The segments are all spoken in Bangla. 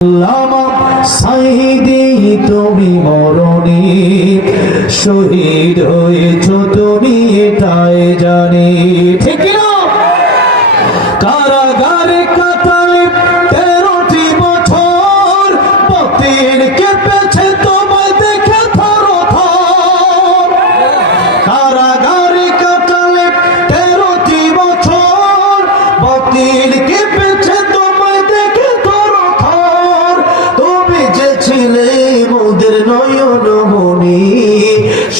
আল্লামা সাইদি তুমি মরণি শহীদ হয়েছ তুমি এটাই জানি ঠিক না কারাগারে কাটালে 13টি বছর বাতিল কেঁপেছে তোমায় দেখে থর থর কারাগারে কাটালে 13টি বছর বাতিল কেঁপেছে তোমায় দেখে থর থর তুমি যে ছিলে মোদের নয়ন মনি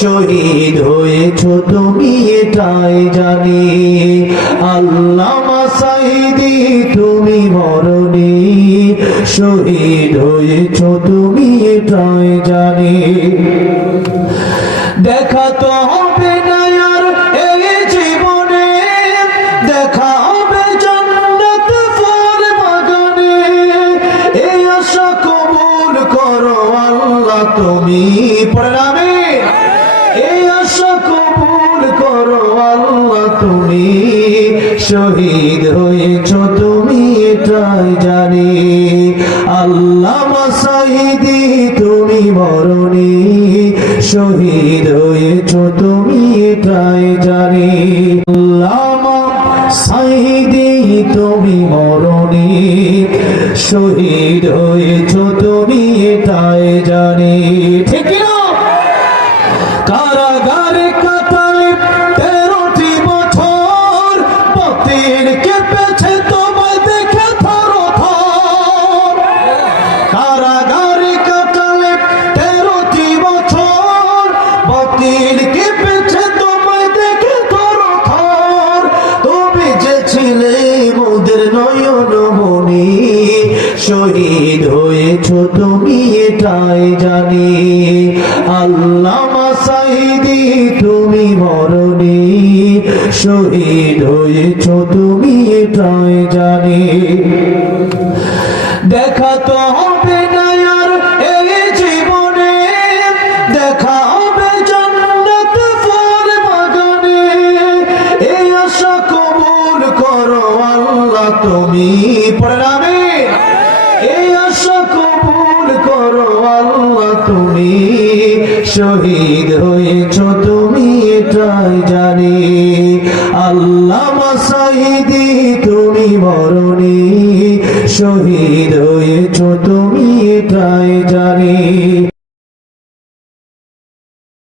শহীদ হয়েছ তুমি এটাই জানি আল্লামা সাইদি তুমি মরণি শহীদ হয়েছ তুমি এটাই জানি দেখা তো হবে না আর এই জীবনে দেখা হবে জান্নাত ফুল বাগানে এই আশা কবুল করো আল্লাহ তুমি পড়াবে এই আশা কবুল করো আল্লাহ তুমি শহীদ হয়েছ তুমি এটাই জানি আল্লামা সাইদি তুমি মরণি শহীদ হয়েছ তুমি এটাই জানি আল্লামা সাইদি তুমি মরণি শহীদ হয়েছ তুমি এটাই জানি ঠিক না কারাগারে কাটালে 13টি বছর বাতিল কেঁপেছে তোমায় দেখে থর থর কারাগারে কাটালে 13টি বছর বাতিল কেঁপেছে তোমায় দেখে থর থর তুমি যে ছিলে মোদের নয়ন মনি শহীদ হয়েছ তুমি এটাই জানি আল্লামা সাইদি তুমি মরণি শহীদ হয়েছ তুমি এটাই জানি দেখা তো হবে না আর এই জীবনে দেখা হবে জান্নাত ফুল বাগানে এই আশা কবুল করো আল্লাহ তুমি পড়াবে এই আশা কবুল করো আল্লাহ তুমি শহীদ হয়েছ তুমি এটাই জানি আল্লামা সাইদি তুমি মরণি শহীদ হয়েছ